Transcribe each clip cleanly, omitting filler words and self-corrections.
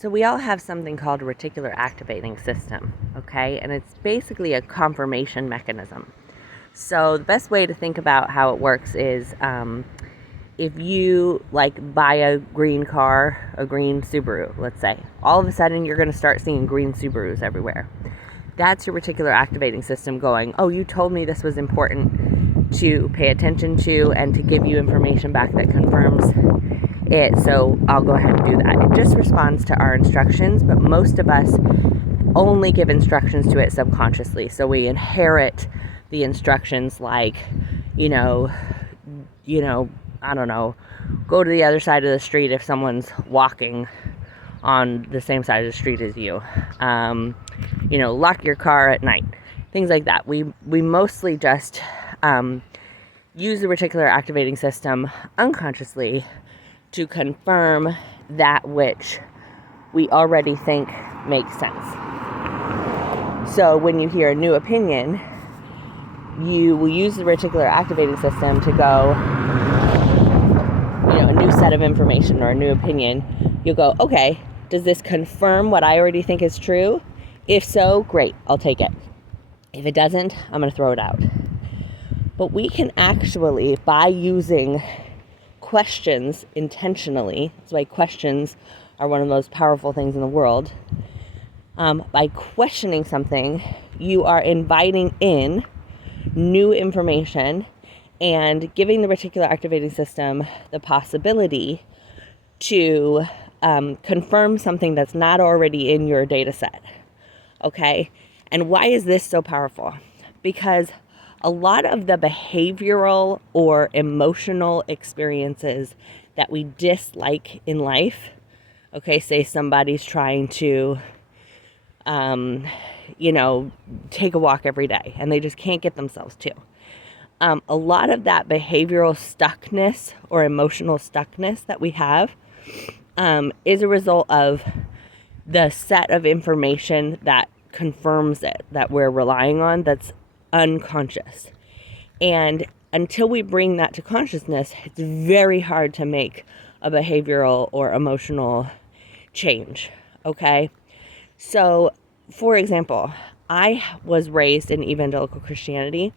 So we all have something called a reticular activating system, okay? And it's basically a confirmation mechanism. So the best way to think about how it works is if you buy a green car, a green Subaru, let's say, all of a sudden you're going to start seeing green Subarus everywhere. That's your reticular activating system going, oh, you told me this was important to pay attention to and to give you information back that confirms it, so I'll go ahead and do that. It just responds to our instructions, but most of us only give instructions to it subconsciously. So we inherit the instructions like, I don't know, go to the other side of the street if someone's walking on the same side of the street as you. Lock your car at night. Things like that. We mostly just use the reticular activating system unconsciously to confirm that which we already think makes sense. So when you hear a new opinion, you will use the reticular activating system to go, a new set of information or a new opinion. You'll go, okay, does this confirm what I already think is true? If so, great, I'll take it. If it doesn't, I'm going to throw it out. But we can actually, by using questions intentionally, that's why questions are one of the most powerful things in the world. By questioning something, you are inviting in new information and giving the reticular activating system the possibility to confirm something that's not already in your data set. Okay? And why is this so powerful? Because a lot of the behavioral or emotional experiences that we dislike in life, okay, say somebody's trying to, take a walk every day and they just can't get themselves to. A lot of that behavioral stuckness or emotional stuckness that we have is a result of the set of information that confirms it, that we're relying on, that's unconscious. And until we bring that to consciousness, it's very hard to make a behavioral or emotional change, okay? So, for example, I was raised in evangelical Christianity,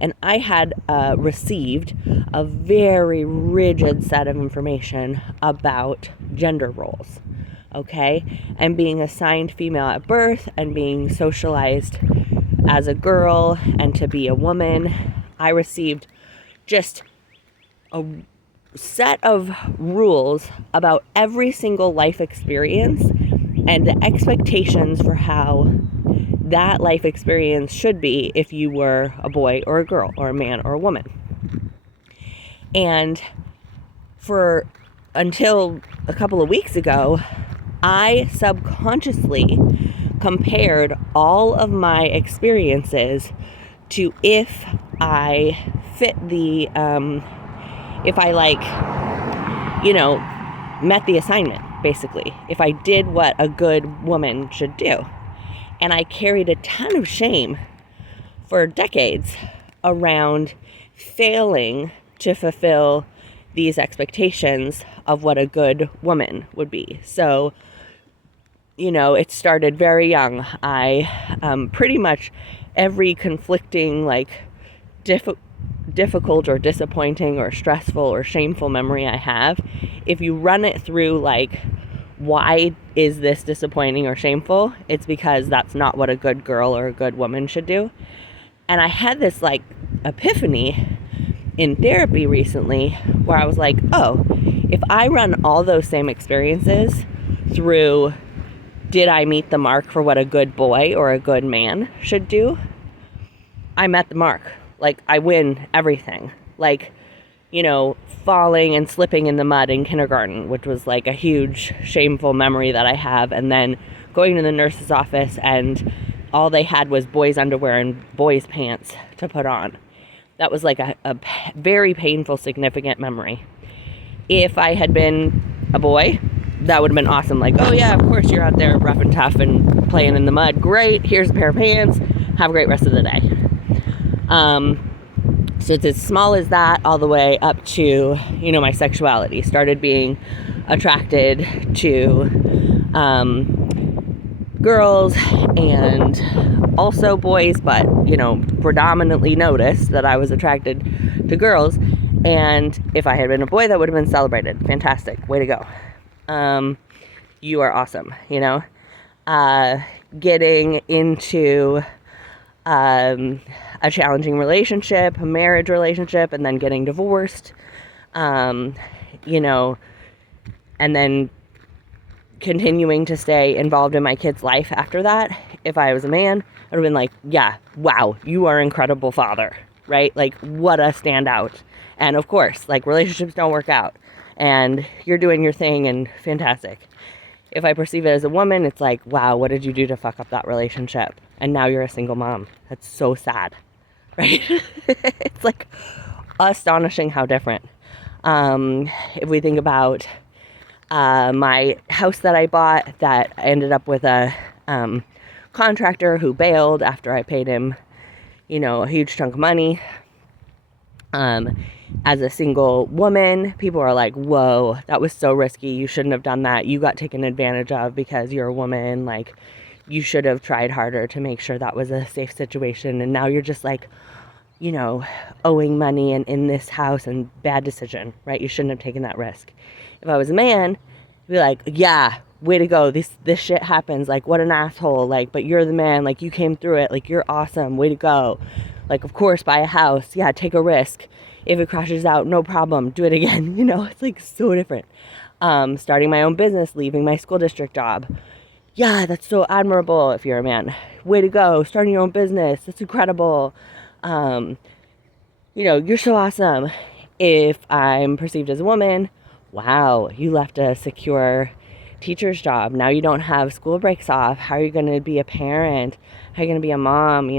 and I had received a very rigid set of information about gender roles, okay? And being assigned female at birth and being socialized as a girl and to be a woman, I received just a set of rules about every single life experience and the expectations for how that life experience should be if you were a boy or a girl or a man or a woman. And until a couple of weeks ago, I subconsciously compared all of my experiences to if I fit the, if I met the assignment, basically. If I did what a good woman should do. And I carried a ton of shame for decades around failing to fulfill these expectations of what a good woman would be. So, it started very young. I pretty much every conflicting, difficult or disappointing or stressful or shameful memory I have, if you run it through why is this disappointing or shameful, it's because that's not what a good girl or a good woman should do. And I had this epiphany in therapy recently where I was like, oh, if I run all those same experiences through did I meet the mark for what a good boy or a good man should do, I met the mark. I win everything. Falling and slipping in the mud in kindergarten, which was a huge shameful memory that I have, and then going to the nurse's office and all they had was boys' underwear and boys' pants to put on. That was a very painful, significant memory. If I had been a boy, that would have been awesome. Oh yeah, of course you're out there rough and tough and playing in the mud. Great, here's a pair of pants. Have a great rest of the day. So it's as small as that all the way up to, my sexuality. Started being attracted to girls and also boys, but, predominantly noticed that I was attracted to girls. And if I had been a boy, that would have been celebrated. Fantastic. Way to go. You are awesome, getting into a challenging relationship, a marriage relationship, and then getting divorced, and then continuing to stay involved in my kid's life after that. If I was a man, I would have been like, yeah, wow, you are an incredible father, right? Like, what a standout. And of course, like, relationships don't work out and you're doing your thing and fantastic. If I perceive it as a woman, it's like, wow, what did you do to fuck up that relationship? And now you're a single mom. That's so sad, right? It's like astonishing how different. If we think about my house that I bought, that ended up with a contractor who bailed after I paid him, a huge chunk of money. As a single woman, people are like, whoa, that was so risky. You shouldn't have done that. You got taken advantage of because you're a woman. Like, you should have tried harder to make sure that was a safe situation. And now you're just like, owing money and in this house, and bad decision, right? You shouldn't have taken that risk. If I was a man, I'd be like, yeah, way to go. This shit happens. Like, what an asshole. Like, but you're the man. Like, you came through it. Like, you're awesome. Way to go. Like, of course, buy a house. Yeah, take a risk. If it crashes out, no problem. Do it again. It's like so different. Starting my own business, leaving my school district job. Yeah, that's so admirable if you're a man. Way to go. Starting your own business. That's incredible. You're so awesome. If I'm perceived as a woman, wow, you left a secure teacher's job. Now you don't have school breaks off. How are you going to be a parent? How are you going to be a mom?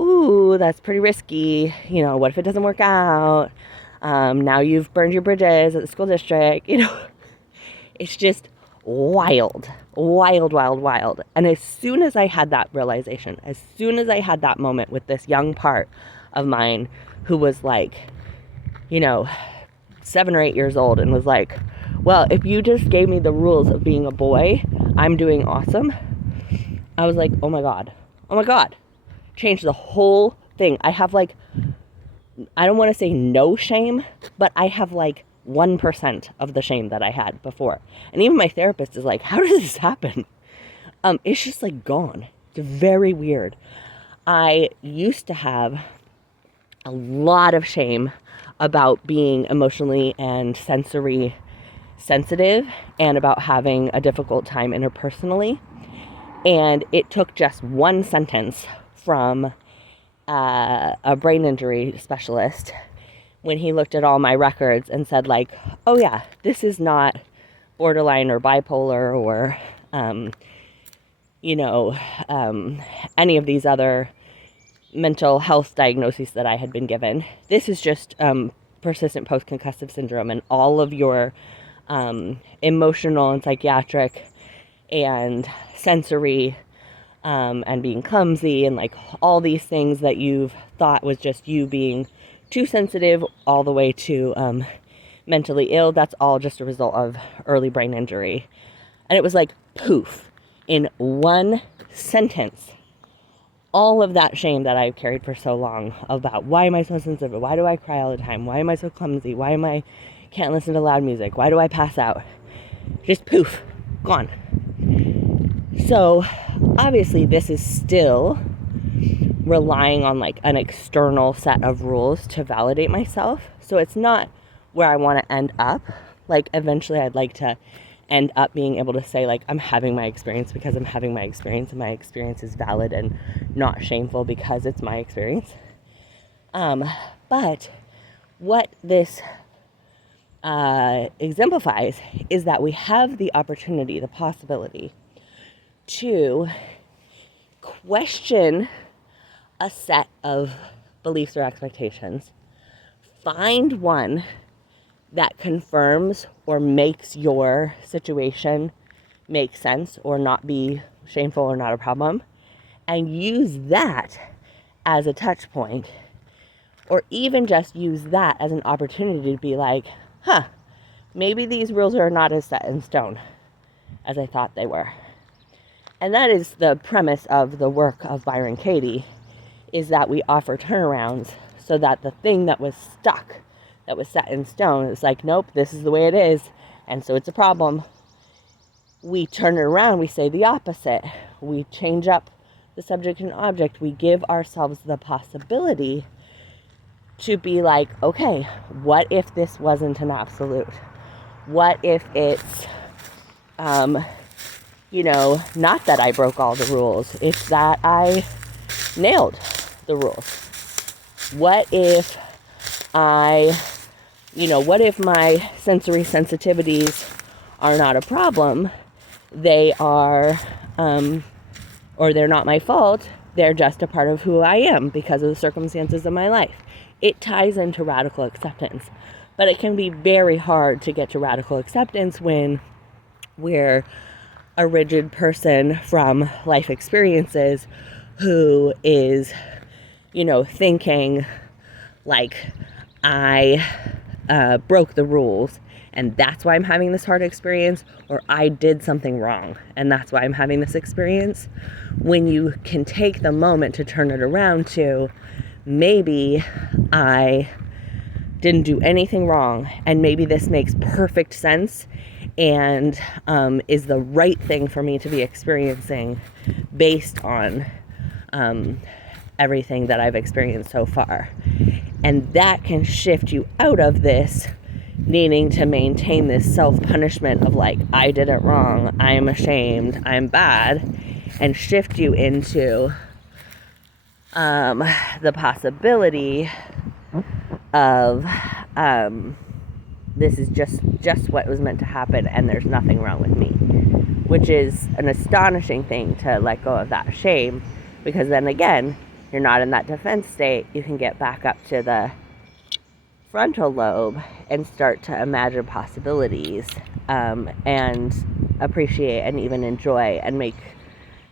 Ooh, that's pretty risky. What if it doesn't work out? Now you've burned your bridges at the school district. It's just wild, wild, wild, wild. And as soon as I had that realization, as soon as I had that moment with this young part of mine who was like, 7 or 8 years old and was like, well, if you just gave me the rules of being a boy, I'm doing awesome. I was like, oh my God. Changed the whole thing. I have I don't want to say no shame, but I have 1% of the shame that I had before. And even my therapist is like, how does this happen? It's just gone. It's very weird. I used to have a lot of shame about being emotionally and sensory sensitive and about having a difficult time interpersonally. And it took just one sentence from a brain injury specialist when he looked at all my records and said oh yeah, this is not borderline or bipolar or, any of these other mental health diagnoses that I had been given. This is just persistent post-concussive syndrome, and all of your emotional and psychiatric and sensory and being clumsy and all these things that you've thought was just you being too sensitive all the way to mentally ill, that's all just a result of early brain injury. And it was poof, in one sentence, all of that shame that I've carried for so long about why am I so sensitive? Why do I cry all the time? Why am I so clumsy? Why am I can't listen to loud music? Why do I pass out? Just poof, gone. So obviously this is still relying on an external set of rules to validate myself. So it's not where I want to end up. Eventually I'd like to end up being able to say I'm having my experience because I'm having my experience, and my experience is valid and not shameful because it's my experience. But what this exemplifies is that we have the opportunity, the possibility to question a set of beliefs or expectations, find one that confirms or makes your situation make sense or not be shameful or not a problem, and use that as a touch point, or even just use that as an opportunity to be maybe these rules are not as set in stone as I thought they were. And that is the premise of the work of Byron Katie, is that we offer turnarounds so that the thing that was stuck, that was set in stone, it's like, nope, this is the way it is, and so it's a problem. We turn it around, we say the opposite. We change up the subject and object. We give ourselves the possibility to be like, okay, what if this wasn't an absolute? What if it's, not that I broke all the rules, it's that I nailed the rules? What if what if my sensory sensitivities are not a problem? They are, or they're not my fault. They're just a part of who I am because of the circumstances of my life. It ties into radical acceptance, but it can be very hard to get to radical acceptance when we're a rigid person from life experiences who is, thinking like, I broke the rules and that's why I'm having this hard experience, or I did something wrong and that's why I'm having this experience. When you can take the moment to turn it around to, maybe I didn't do anything wrong and maybe this makes perfect sense and is the right thing for me to be experiencing based on everything that I've experienced so far. And that can shift you out of this needing to maintain this self-punishment of like, I did it wrong, I'm ashamed, I'm bad, and shift you into the possibility of this is just what was meant to happen and there's nothing wrong with me, which is an astonishing thing to let go of that shame, because then again, you're not in that defense state. You can get back up to the frontal lobe and start to imagine possibilities, and appreciate and even enjoy and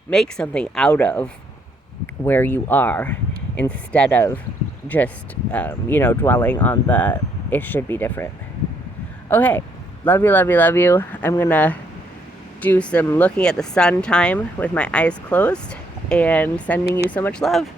make something out of where you are, instead of just dwelling on the it should be different. Okay, love you. I'm gonna do some looking at the sun time with my eyes closed and sending you so much love.